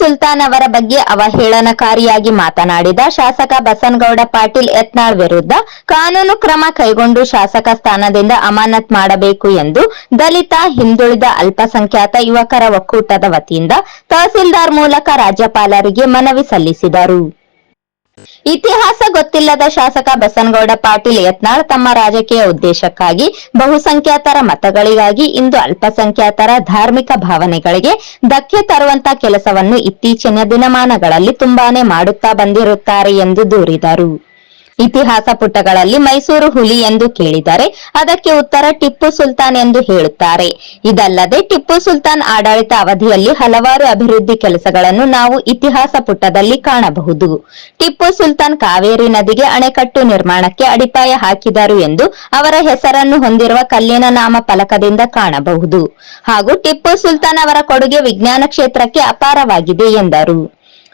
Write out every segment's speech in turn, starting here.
ಸುಲ್ತಾನ್ ಅವರ ಬಗ್ಗೆ ಅವಹೇಳನಕಾರಿಯಾಗಿ ಮಾತನಾಡಿದ ಶಾಸಕ ಬಸನಗೌಡ ಪಾಟೀಲ್ ಯತ್ನಾಳ್ ವಿರುದ್ಧ ಕಾನೂನು ಕ್ರಮ ಕೈಗೊಂಡು ಶಾಸಕ ಸ್ಥಾನದಿಂದ ಅಮಾನತ್ ಮಾಡಬೇಕು ಎಂದು ದಲಿತ, ಹಿಂದುಳಿದ, ಅಲ್ಪಸಂಖ್ಯಾತ ಯುವಕರ ಒಕ್ಕೂಟದ ವತಿಯಿಂದ ತಹಸೀಲ್ದಾರ್ ಮೂಲಕ ರಾಜ್ಯಪಾಲರಿಗೆ ಮನವಿ ಸಲ್ಲಿಸಿದರು. ಇತಿಹಾಸ ಗೊತ್ತಿಲ್ಲದ ಶಾಸಕ ಬಸನಗೌಡ ಪಾಟೀಲ್ ಯತ್ನಾಳ್ ತಮ್ಮ ರಾಜಕೀಯ ಉದ್ದೇಶಕ್ಕಾಗಿ ಬಹುಸಂಖ್ಯಾತರ ಮತಗಳಿಗಾಗಿ ಇಂದು ಅಲ್ಪಸಂಖ್ಯಾತರ ಧಾರ್ಮಿಕ ಭಾವನೆಗಳಿಗೆ ಧಕ್ಕೆ ತರುವಂತ ಕೆಲಸವನ್ನು ಇತ್ತೀಚಿನ ದಿನಮಾನಗಳಲ್ಲಿ ತುಂಬಾನೇ ಮಾಡುತ್ತಾ ಬಂದಿರುತ್ತಾರೆ ಎಂದು ದೂರಿದರು. ಇತಿಹಾಸ ಪುಟಗಳಲ್ಲಿ ಮೈಸೂರು ಹುಲಿ ಎಂದು ಕೇಳಿದರೆ ಅದಕ್ಕೆ ಉತ್ತರ ಟಿಪ್ಪು ಸುಲ್ತಾನ್ ಎಂದು ಹೇಳುತ್ತಾರೆ. ಇದಲ್ಲದೆ ಟಿಪ್ಪು ಸುಲ್ತಾನ್ ಆಡಳಿತ ಅವಧಿಯಲ್ಲಿ ಹಲವಾರು ಅಭಿವೃದ್ಧಿ ಕೆಲಸಗಳನ್ನು ನಾವು ಇತಿಹಾಸ ಪುಟದಲ್ಲಿ ಕಾಣಬಹುದು. ಟಿಪ್ಪು ಸುಲ್ತಾನ್ ಕಾವೇರಿ ನದಿಗೆ ಅಣೆಕಟ್ಟು ನಿರ್ಮಾಣಕ್ಕೆ ಅಡಿಪಾಯ ಹಾಕಿದರು ಎಂದು ಅವರ ಹೆಸರನ್ನು ಹೊಂದಿರುವ ಕಲ್ಲಿನ ನಾಮ ಫಲಕದಿಂದ ಕಾಣಬಹುದು. ಹಾಗೂ ಟಿಪ್ಪು ಸುಲ್ತಾನ್ ಅವರ ಕೊಡುಗೆ ವಿಜ್ಞಾನ ಕ್ಷೇತ್ರಕ್ಕೆ ಅಪಾರವಾಗಿದೆ ಎಂದರು.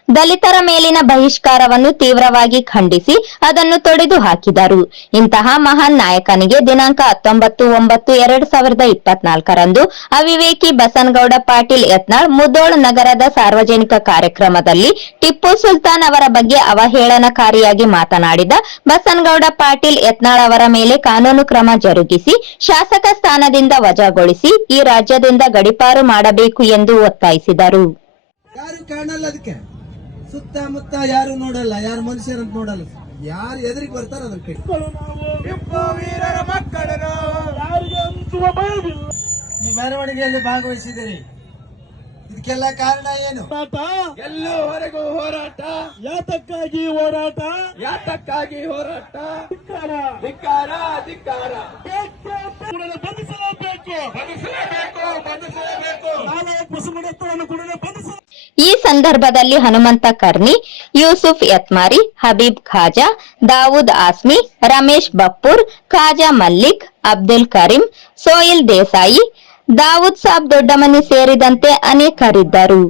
ದಲಿತರ ಮೇಲಿನ ಬಹಿಷ್ಕಾರವನ್ನು ತೀವ್ರವಾಗಿ ಖಂಡಿಸಿ ಅದನ್ನು ತೊಡೆದು ಹಾಕಿದರು. ಇಂತಹ ಮಹಾನ್ ನಾಯಕನಿಗೆ ದಿನಾಂಕ 19/9/2024ರಂದು ಅವಿವೇಕಿ ಬಸನಗೌಡ ಪಾಟೀಲ್ ಯತ್ನಾಳ್ ಮುಧೋಳ್ ನಗರದ ಸಾರ್ವಜನಿಕ ಕಾರ್ಯಕ್ರಮದಲ್ಲಿ ಟಿಪ್ಪು ಸುಲ್ತಾನ್ ಅವರ ಬಗ್ಗೆ ಅವಹೇಳನಕಾರಿಯಾಗಿ ಮಾತನಾಡಿದ ಬಸನಗೌಡ ಪಾಟೀಲ್ ಯತ್ನಾಳ್ ಅವರ ಮೇಲೆ ಕಾನೂನು ಕ್ರಮ ಜರುಗಿಸಿ ಶಾಸಕ ಸ್ಥಾನದಿಂದ ವಜಾಗೊಳಿಸಿ ಈ ರಾಜ್ಯದಿಂದ ಗಡೀಪಾರು ಮಾಡಬೇಕು ಎಂದು ಒತ್ತಾಯಿಸಿದರು. ಸುತ್ತಮುತ್ತ ಯಾರು ನೋಡಲ್ಲ, ಯಾರು ಮನುಷ್ಯರಂತ ನೋಡಲ್ಲ, ಯಾರು ಎದುರಿಗೆ ಬರ್ತಾರ ಅದ್ರ ಕೈ ವೀರರ ಮಕ್ಕಳನ್ನು ಯಾರಿಗೆ ಹಂಚುವ ಭಯವಿಲ್ಲ. ಈ ಮೆರವಣಿಗೆಯಲ್ಲಿ ಭಾಗವಹಿಸಿದಿರಿ, ಇದಕ್ಕೆಲ್ಲ ಕಾರಣ ಏನು? ಎಲ್ಲವರೆಗೂ ಹೋರಾಟ, ಯಾತಕ್ಕಾಗಿ ಹೋರಾಟ, ಯಾತಕ್ಕಾಗಿ ಹೋರಾಟ, ಧಿಕ್ಕಾರ ಧಿಕ್ಕಾರ ಬಂಧಿಸಲೇಬೇಕು, ಬಂಧಿಸಲೇಬೇಕು, ಬಂಧಿಸಲೇಬೇಕು, ಬಸವಣ್ಣವನ್ನು ಕೂಡಲೇ ಬಂಧಿಸ. ಈ ಸಂದರ್ಭದಲ್ಲಿ ಹನುಮಂತ ಕರ್ನಿ, ಯೂಸುಫ್ ಯತ್ಮಾರಿ, ಹಬೀಬ್ ಖಾಜಾ, ದಾವೂದ್ ಆಸ್ಮಿ, ರಮೇಶ್ ಬಪ್ಪೂರ್, ಖಾಜಾ ಮಲ್ಲಿಕ್, ಅಬ್ದುಲ್ ಕರೀಂ, ಸೋಯಿಲ್ ದೇಸಾಯಿ, ದಾವೂದ್ ಸಾಬ್ ದೊಡ್ಡಮನಿ ಸೇರಿದಂತೆ ಅನೇಕರಿದ್ದರು.